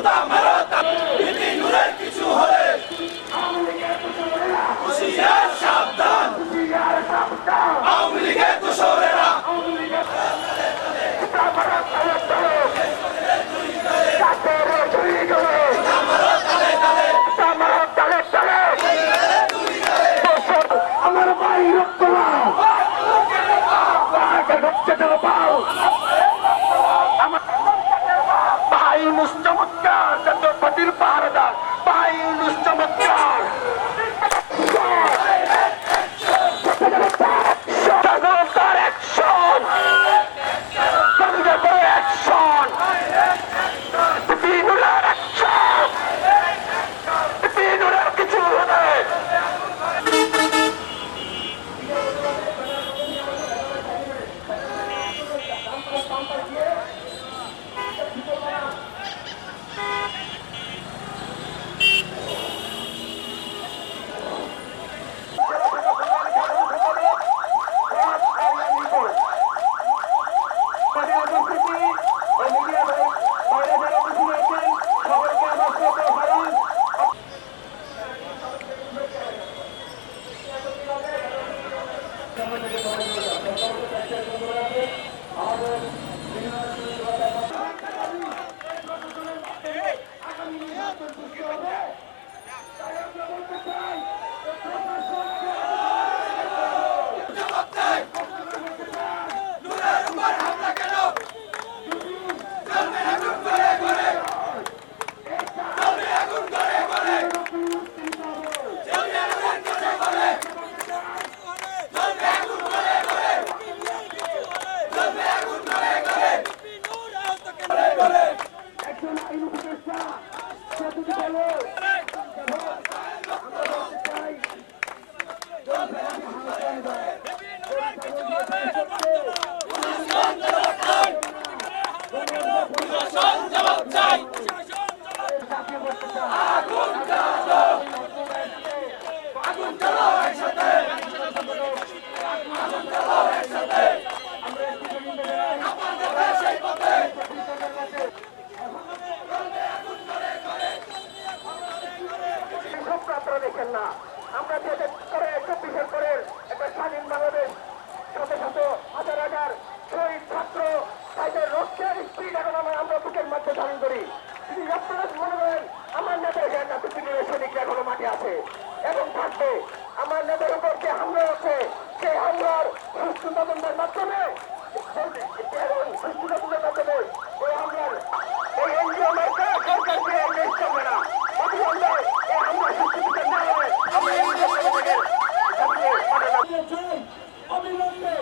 জুতা মারো তাম নীতি নূরের কিছু হলে আপনারা দেখেন না আমরা যে করে চব্বিশের করে একটা স্বাধীন বাংলাদেশ শত শত হাজার হাজার শহীদ ছাত্র তাদের রক্তের স্পিড এখন আমরা আমরা বুকের মধ্যে ধারণ করি যদি আপনারা মনে করেন আমার নেতার এখানে কুচিনের সৈনিকরা এখনও মাঠে আছে এবং থাকবে আমার নেতার উপর যে হামলা হচ্ছে সেই হামলার সুস্থ তদন্তের মাধ্যমে এবং সুস্থ তদন্তের মাধ্যমে ওই হামলার এই এনজিও মার্কা সরকার দিয়ে এনগেজ করবে না অবিলম্বে এই হামলা সুস্থ বিচার না হবে আমরা এনজিও থেকে চাই অবিলম্বে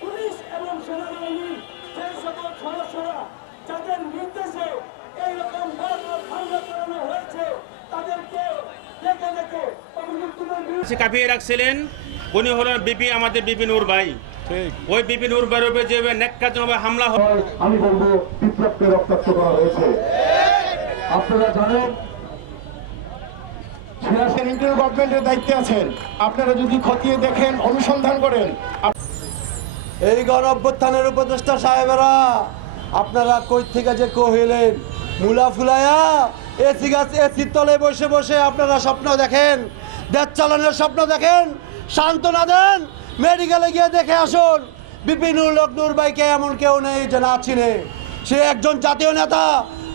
পুলিশ এবং সেনাবাহিনীর সেই সকল সদস্যরা যাদের নির্দেশে এইরকম হামলা চালানো হয়েছে তাদেরকে দেখে দেখে সে কাঁপিয়ে রাখছিলেন উনি হলেন বিপি আমাদের বিপিনুর ভাই। ওই বিপিনুর ভাইয়ের উপরে যে নেককাজভাবে হামলা হয় আমি বলব বিপ্লবকে রক্তাক্ত করা হয়েছে। আপনারা জানেন সেন্ট্রাল গভর্নমেন্টের দায়িত্বে আছেন। আপনারা যদি খতিয়ে দেখেন অনুসন্ধান করেন এই গণ অভ্যুত্থানের উপদেষ্টা সাহেবেরা, আপনারা কই থেকে যে কহিলেন মুলা ফুলায়া, এসি গাছ এসির তলে বসে বসে আপনারা স্বপ্ন দেখেন, দেশ চালানোর স্বপ্ন দেখেন, সান্ত্বনা দেন, মেডিকেলে গিয়ে দেখে আসুন। বিপিনুর লগ্নুর বাইকে এমন কেউ নেই যে না চিনে। সে একজন জাতীয় নেতা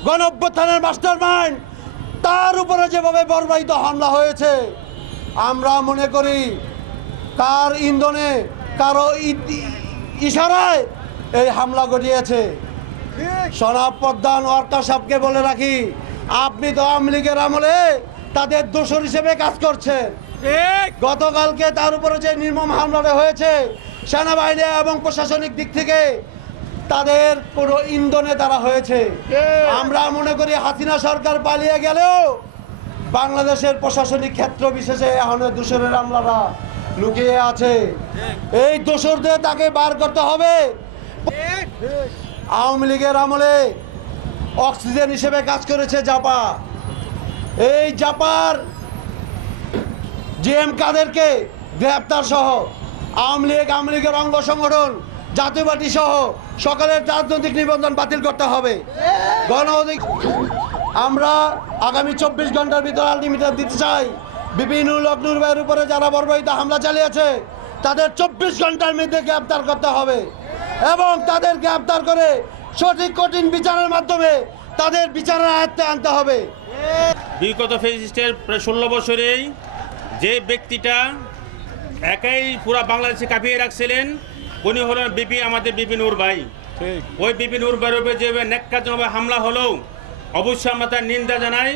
গণ অভ্যুত্থানের মাস্টার মাইন্ড তার উপরে যেভাবে বর্বাহিত হামলা হয়েছে, আমরা মনে করি, কার ইন্ধনে, কারও ইশারায় এই হামলা ঘটিয়েছে। সনাব প্রধান ওয়ার্কা সাহেবকে বলে রাখি আপনি তো আওয়ামী লীগের আমলে তাদের দোষর হিসেবে কাজ করছেন। গতকালকে তার উপরে যে নির্মম হামলাটা হয়েছে সেনাবাহিনী এবং প্রশাসনিক দিক থেকে তাদের কোনো ইন্ধনে তারা হয়েছে। আমরা মনে করি হাসিনা সরকার পালিয়ে গেলেও বাংলাদেশের প্রশাসনিক ক্ষেত্র বিশেষে এখনও দূষণের আমলারা লুকিয়ে আছে। এই দোসরদের তাকে বার করতে হবে। আওয়ামী লীগের আমলে অক্সিজেন হিসেবে কাজ করেছে জাপা। এই জাপার জিএম কাদেরকে গ্রেপ্তার সহ আওয়ামী লীগ, আওয়ামী লীগের অঙ্গ সংগঠন, জাতীয় পার্টি সহ সকলের রাজনৈতিক নিবন্ধন বাতিল করতে হবে। গণ আমরা আগামী চব্বিশ ঘণ্টার ভিতরে আলটিমেটাম দিতে চাই। বিভিন্ন লগ্নুর ভাইয়ের উপরে যারা বর্বরিত হামলা চালিয়েছে তাদের চব্বিশ ঘণ্টার মধ্যে গ্রেপ্তার করতে হবে। এবং তাদের গ্রেপ্তার করে সঠিক কঠিন বিচারের মাধ্যমে তাদের বিচারের আয়ত্তে আনতে হবে। বিগত ফেসিস্টের প্রায় ষোলো বছরেই যে ব্যক্তিটা একাই পুরা বাংলাদেশে কাঁপিয়ে রাখছিলেন উনি হলেন বিপি আমাদের বিপিনুর ভাই ওই বিপিনুর ভাইয়ের উপরে যে নেককাজভাবে হামলা হলো অবশ্যই আমরা তার নিন্দা জানাই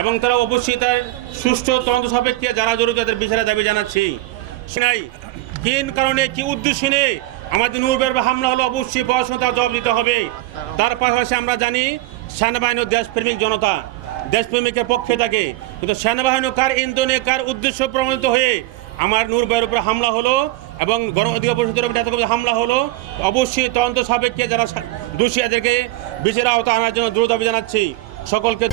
এবং তারা অবশ্যই তার সুষ্ঠু তদন্ত সাপেক্ষে যারা জড়িত তাদের বিচারের দাবি জানাচ্ছি। নাই, কিন কারণে, কি উদ্দেশ্য নেই আমাদের নূরবের হামলা হলো অবশ্যই পড়াশোনা তার জবাব দিতে হবে। তার পাশাপাশি আমরা জানি সেনাবাহিনী ও দেশপ্রেমিক জনতা, দেশপ্রেমিকের পক্ষে থাকে। কিন্তু সেনাবাহিনী কার ইন্ধনে কার উদ্দেশ্য প্রমাণিত হয়ে আমার নূর ভাইয়ের উপরে হামলা হলো এবং গণ অধিকার পরিষদের উপর এত হামলা হলো, অবশ্যই তদন্ত সাপেক্ষে যারা দোষী এদেরকে বিচার আওতা আনার জন্য দ্রুত দাবি জানাচ্ছি সকলকে